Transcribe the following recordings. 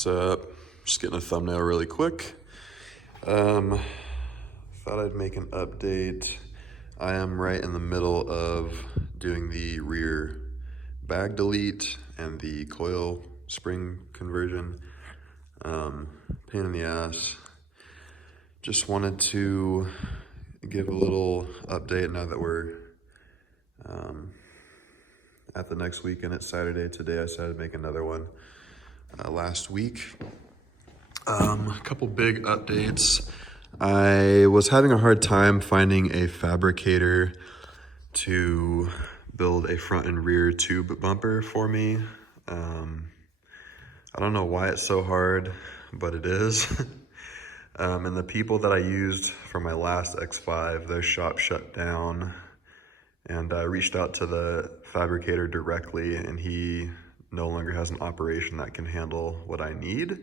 What's up? Just getting a thumbnail really quick. Thought I'd make an update. I am right in the middle of doing the rear bag delete and the coil spring conversion. Pain in the ass. Just wanted to give a little update now that we're at the next weekend. It's Saturday. Today I decided to make another one. Last week. A couple big updates. I was having a hard time finding a fabricator to build a front and rear tube bumper for me. I don't know why it's so hard, but it is. And the people that I used for my last X5, their shop shut down, and I reached out to the fabricator directly, and he no longer has an operation that can handle what I need.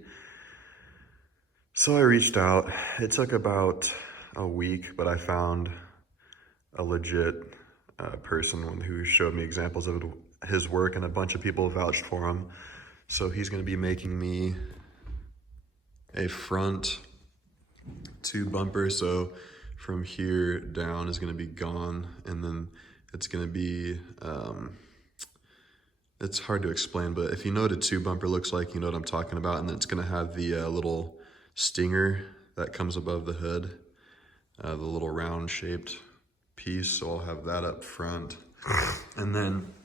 So I reached out. It took about a week, but I found a legit person who showed me examples of his work, and a bunch of people vouched for him. So he's going to be making me a front tube bumper. So from here down is going to be gone, and then it's going to be it's hard to explain, but if you know what a tube bumper looks like, you know what I'm talking about. And then it's going to have the little stinger that comes above the hood, the little round shaped piece. So I'll have that up front. And then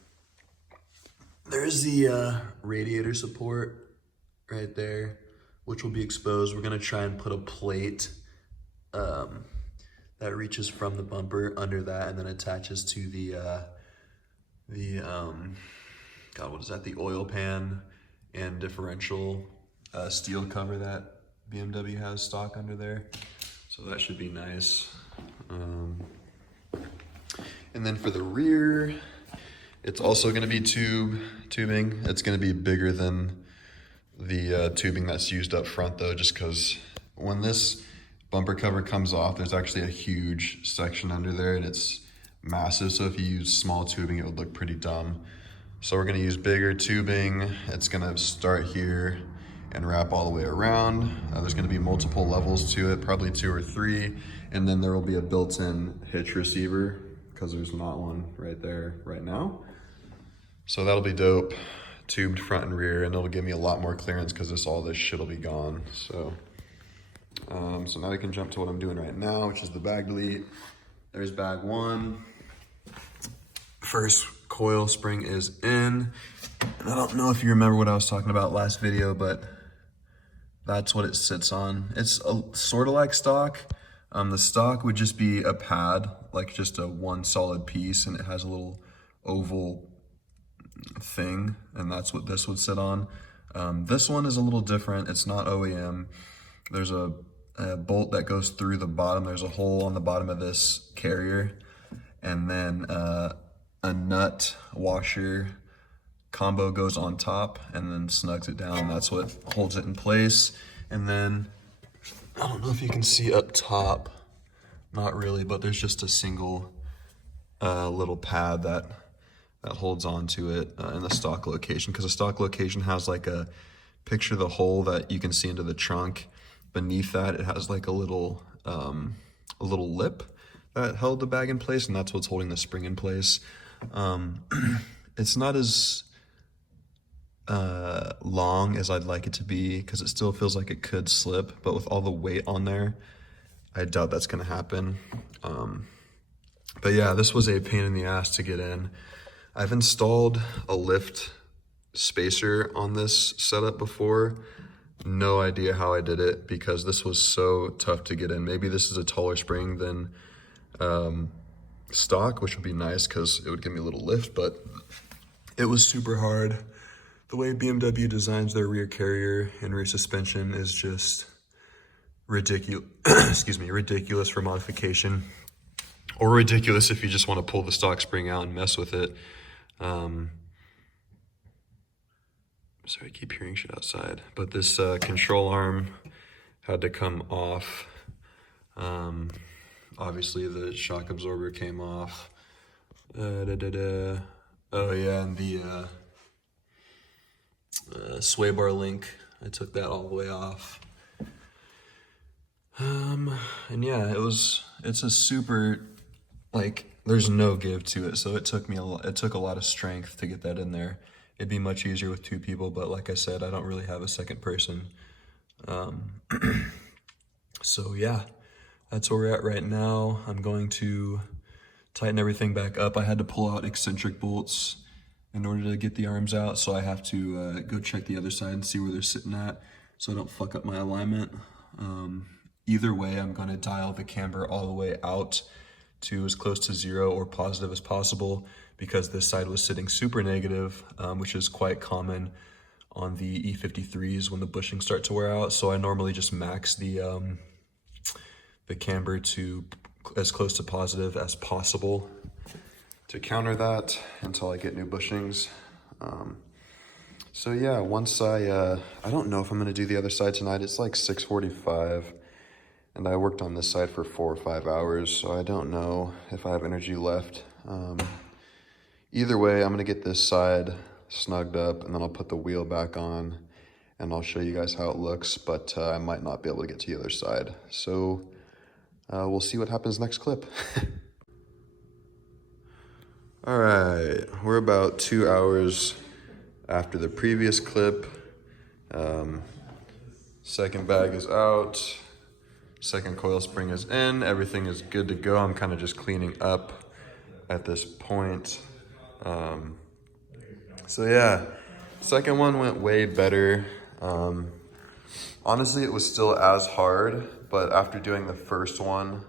there's the radiator support right there, which will be exposed. We're going to try and put a plate that reaches from the bumper under that and then attaches to the the oil pan and differential steel cover that BMW has stock under there. So that should be nice. And then for the rear, it's also going to be tubing. It's going to be bigger than the tubing that's used up front though, just because when this bumper cover comes off, there's actually a huge section under there and it's massive. So if you use small tubing, it would look pretty dumb. So we're going to use bigger tubing. It's going to start here and wrap all the way around. There's going to be multiple levels to it, probably 2 or 3. And then there will be a built-in hitch receiver because there's not one right there right now. So that'll be dope. Tubed front and rear, and it'll give me a lot more clearance because all this shit will be gone. So now we can jump to what I'm doing right now, which is the bag delete. There's bag 1. First coil spring is in. And I don't know if you remember what I was talking about last video, but that's what it sits on. It's sort of like stock. The stock would just be a pad, like just a one solid piece, and it has a little oval thing, and that's what this would sit on. This one is a little different. It's not OEM. There's a bolt that goes through the bottom. There's a hole on the bottom of this carrier, and then a nut washer combo goes on top and then snugs it down. That's what holds it in place. And then I don't know if you can see up top, not really, but there's just a single little pad that holds onto it in the stock location, because the stock location has like a picture of the hole that you can see into the trunk. Beneath that, it has like a little lip that held the bag in place, and that's what's holding the spring in place. It's not as long as I'd like it to be because it still feels like it could slip, but with all the weight on there, I doubt that's gonna happen. But yeah, this was a pain in the ass to get in. I've installed a lift spacer on this setup before. No idea how I did it because this was so tough to get in. Maybe this is a taller spring than stock, which would be nice because it would give me a little lift, but it was super hard. The way BMW designs their rear carrier and rear suspension is just ridiculous. Excuse me, ridiculous for modification, or ridiculous if you just want to pull the stock spring out and mess with it. Sorry, I keep hearing shit outside. But this control arm had to come off. Obviously, the shock absorber came off. Oh yeah, and the sway bar link I took that all the way off. And yeah, it's a super, like, there's no give to it. So it took a lot of strength to get that in there. It'd be much easier with two people, but like I said, I don't really have a second person. So yeah, that's where we're at right now. I'm going to tighten everything back up. I had to pull out eccentric bolts in order to get the arms out, so I have to go check the other side and see where they're sitting at so I don't fuck up my alignment. Either way, I'm gonna dial the camber all the way out to as close to 0 or positive as possible, because this side was sitting super negative, which is quite common on the E53s when the bushings start to wear out. So I normally just max the camber to as close to positive as possible to counter that until I get new bushings. So yeah, once I don't know if I'm gonna do the other side tonight. It's like 6:45. And I worked on this side for 4 or 5 hours, so I don't know if I have energy left. Either way, I'm gonna get this side snugged up, and then I'll put the wheel back on, and I'll show you guys how it looks, but I might not be able to get to the other side. So we'll see what happens next clip. All right, we're about 2 hours after the previous clip. Second bag is out. Second coil spring is in, everything is good to go. I'm kind of just cleaning up at this point. So yeah, second one went way better. Honestly, it was still as hard, but after doing the first one,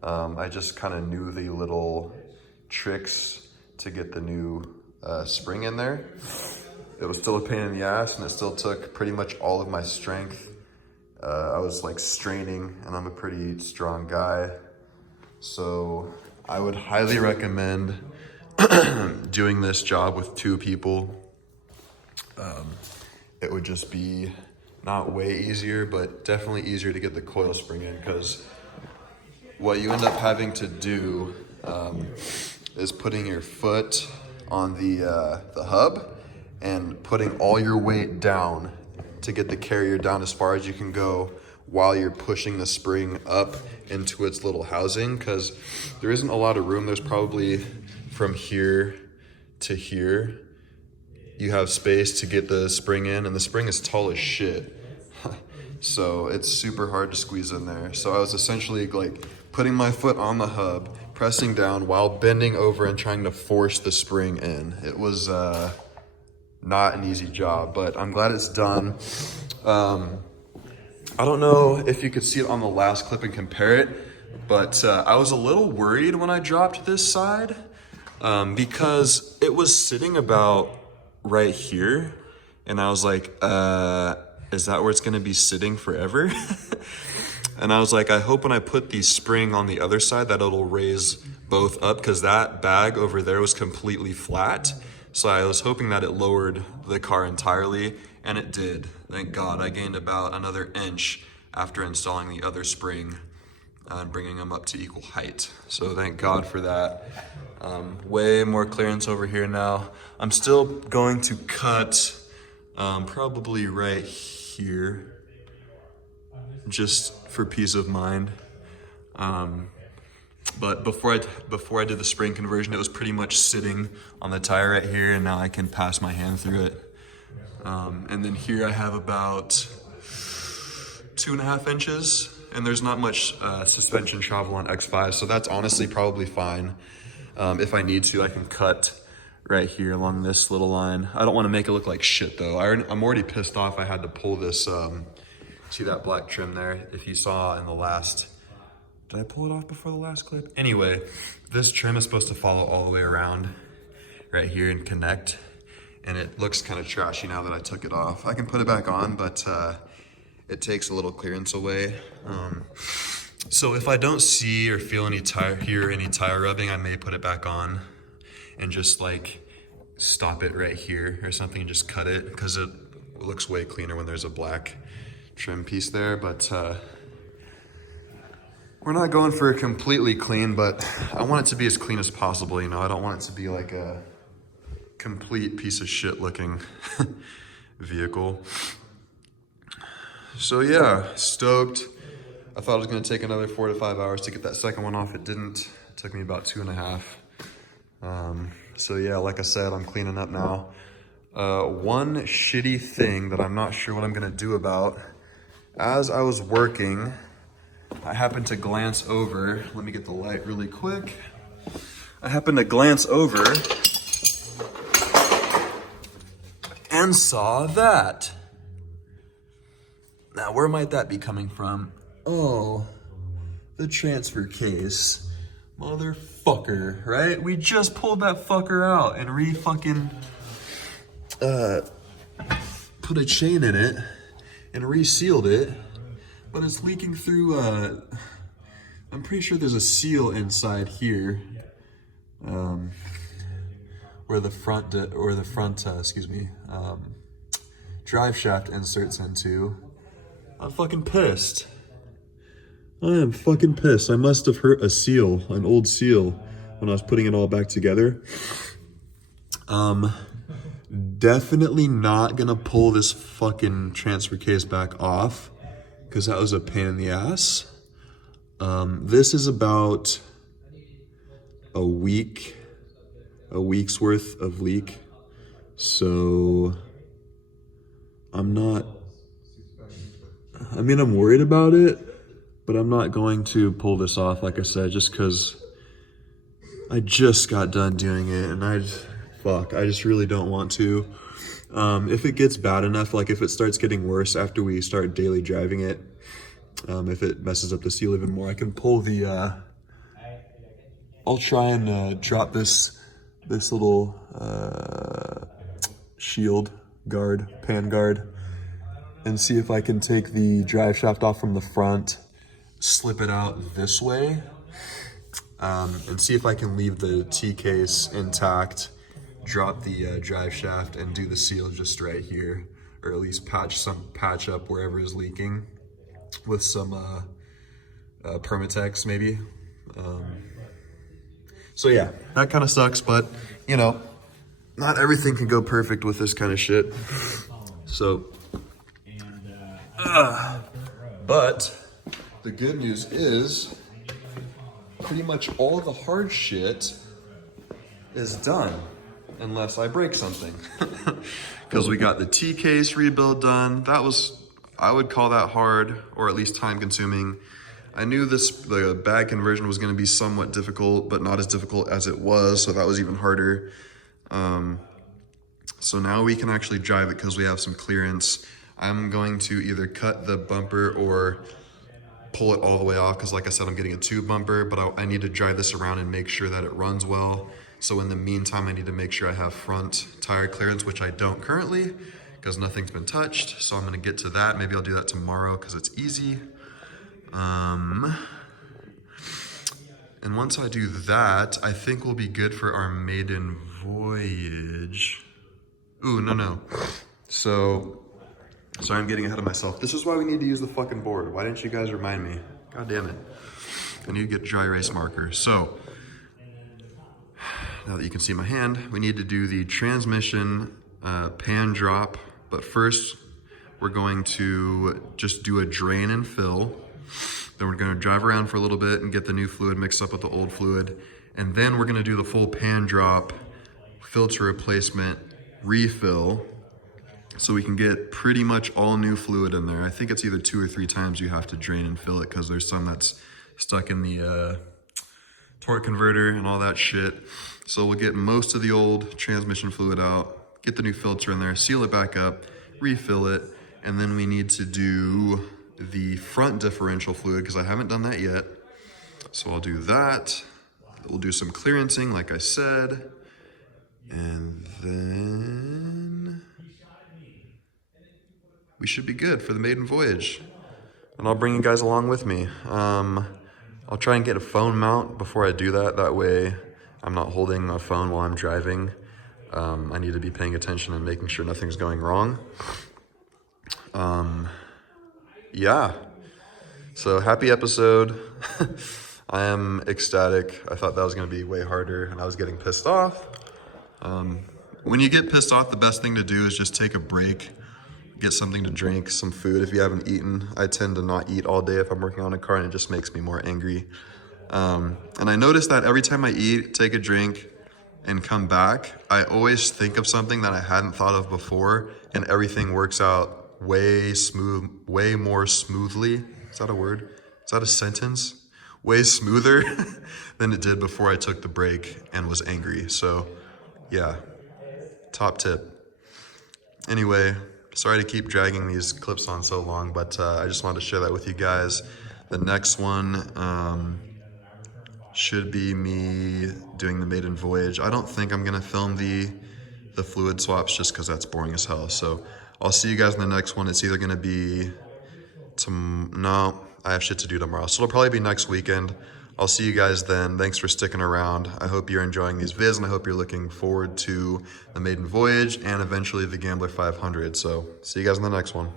I just kind of knew the little tricks to get the new spring in there. It was still a pain in the ass, and it still took pretty much all of my strength. I was like straining, and I'm a pretty strong guy. So I would highly recommend doing this job with 2 people. It would just be not way easier, but definitely easier to get the coil spring in, because what you end up having to do is putting your foot on the hub and putting all your weight down to get the carrier down as far as you can go while you're pushing the spring up into its little housing, because there isn't a lot of room. There's probably from here to here you have space to get the spring in, and the spring is tall as shit. So it's super hard to squeeze in there. So I was essentially like putting my foot on the hub, pressing down while bending over and trying to force the spring in. It was not an easy job, but I'm glad it's done. I don't know if you could see it on the last clip and compare it, but I was a little worried when I dropped this side because it was sitting about right here, and I was like, is that where it's gonna be sitting forever? And I was like, I hope when I put the spring on the other side that it'll raise both up, because that bag over there was completely flat. So I was hoping that it lowered the car entirely, and it did. Thank God. I gained about another inch after installing the other spring and bringing them up to equal height. So thank God for that. Way more clearance over here now. I'm still going to cut probably right here, just for peace of mind. But before I did the spring conversion, it was pretty much sitting on the tire right here, and now I can pass my hand through it. And then here I have about 2.5 inches, and there's not much suspension travel on X5, so that's honestly probably fine. If I need to, I can cut right here along this little line. I don't want to make it look like shit though. I'm already pissed off I had to pull this, see that black trim there? If you saw in the last, did I pull it off before the last clip? Anyway, this trim is supposed to follow all the way around right here and connect, and it looks kind of trashy now that I took it off. I can put it back on, but it takes a little clearance away. So if I don't see or feel any hear any tire rubbing, I may put it back on and just like stop it right here or something and just cut it, because it looks way cleaner when there's a black trim piece there. But we're not going for a completely clean, but I want it to be as clean as possible, you know? I don't want it to be like a complete piece of shit looking vehicle. So yeah, stoked. I thought it was gonna take another 4 to 5 hours to get that second one off. It didn't. It took me about 2.5. So yeah, like I said, I'm cleaning up now. One shitty thing that I'm not sure what I'm gonna do about, as I was working, I happened to glance over, let me get the light really quick. I happened to glance over and saw that. Now, where might that be coming from? Oh, the transfer case. Motherfucker, right? We just pulled that fucker out and put a chain in it and resealed it, but it's leaking through, I'm pretty sure there's a seal inside here, where the front, drive shaft inserts into. I'm fucking pissed. I am fucking pissed. I must have hurt a seal, an old seal, when I was putting it all back together. Definitely not gonna pull this fucking transfer case back off, because that was a pain in the ass. This is about a week's worth of leak. So I'm worried about it, but I'm not going to pull this off, like I said, just because I just got done doing it and I just really don't want to. If it gets bad enough, like if it starts getting worse after we start daily driving it, if it messes up the seal even more, I can pull the, I'll try and drop this little shield guard, pan guard, and see if I can take the drive shaft off from the front, slip it out this way, and see if I can leave the T-case intact, drop the drive shaft, and do the seal just right here, or at least patch up wherever is leaking with some Permatex maybe. So yeah, that kind of sucks, but you know, not everything can go perfect with this kind of shit. So, but the good news is pretty much all the hard shit is done, unless I break something. Because we got the T-case rebuild done. That was, I would call that hard, or at least time consuming. I knew the bag conversion was gonna be somewhat difficult, but not as difficult as it was, so that was even harder. So now we can actually drive it because we have some clearance. I'm going to either cut the bumper or pull it all the way off, because like I said, I'm getting a tube bumper, but I need to drive this around and make sure that it runs well. So in the meantime, I need to make sure I have front tire clearance, which I don't currently, because nothing's been touched. So I'm gonna get to that. Maybe I'll do that tomorrow because it's easy. And once I do that, I think we'll be good for our maiden voyage. Ooh, no. So, sorry, I'm getting ahead of myself. This is why we need to use the fucking board. Why didn't you guys remind me? God damn it. I need to get a dry erase marker. So, now that you can see my hand, we need to do the transmission pan drop. But first, we're going to just do a drain and fill. Then we're gonna drive around for a little bit and get the new fluid mixed up with the old fluid. And then we're gonna do the full pan drop, filter replacement, refill, so we can get pretty much all new fluid in there. I think it's either 2 or 3 times you have to drain and fill it, because there's some that's stuck in the torque converter and all that shit. So we'll get most of the old transmission fluid out, get the new filter in there, seal it back up, refill it, and then we need to do the front differential fluid, because I haven't done that yet. So I'll do that. We'll do some clearancing, like I said. And then we should be good for the maiden voyage. And I'll bring you guys along with me. I'll try and get a phone mount before I do that. That way I'm not holding my phone while I'm driving. I need to be paying attention and making sure nothing's going wrong. Yeah, so happy episode. I am ecstatic. I thought that was gonna be way harder and I was getting pissed off. When you get pissed off, the best thing to do is just take a break, get something to drink, some food if you haven't eaten. I tend to not eat all day if I'm working on a car, and it just makes me more angry. And I noticed that every time I eat, take a drink, and come back, I always think of something that I hadn't thought of before, and everything works out way more smoothly. Is that a word? Is that a sentence? Way smoother than it did before I took the break and was angry. So yeah, top tip. Anyway, sorry to keep dragging these clips on so long, but I just wanted to share that with you guys. The next one, should be me doing the maiden voyage. I don't think I'm gonna film the fluid swaps just because that's boring as hell. So I'll see you guys in the next one. It's either gonna be no, I have shit to do tomorrow. So it'll probably be next weekend. I'll see you guys then. Thanks for sticking around. I hope you're enjoying these vids, and I hope you're looking forward to the maiden voyage and eventually the Gambler 500. So see you guys in the next one.